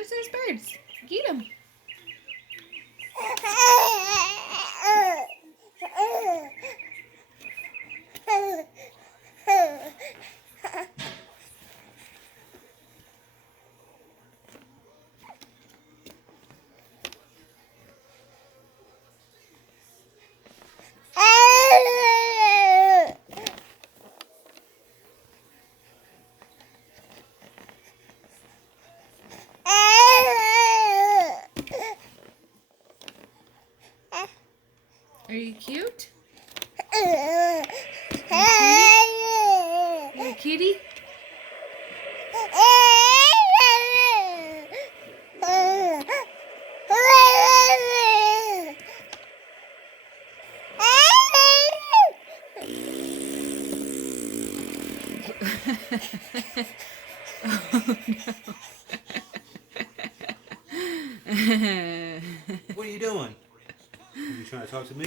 Where's those birds? Get them. Are you cute? You a kitty? Oh no. What are you doing? Are you trying to talk to me?